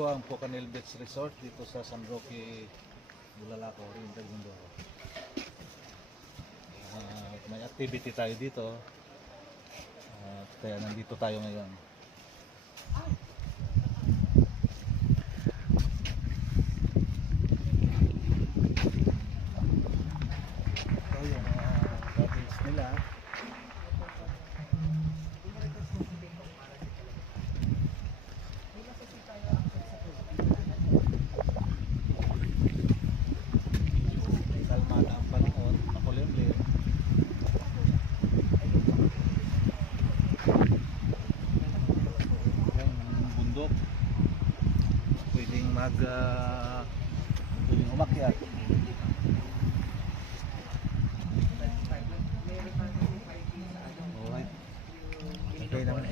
Ito ang Pocanel Beach Resort dito sa San Roque, Bulalakaw, Oriental Mindoro. May activity tayo dito. Kaya nandito tayo ngayon. Ito yung cottage nila. Kalmada ang panahon, makulimlim. Yung bundok, pwedeng pwedeng umakyat. Okay naman.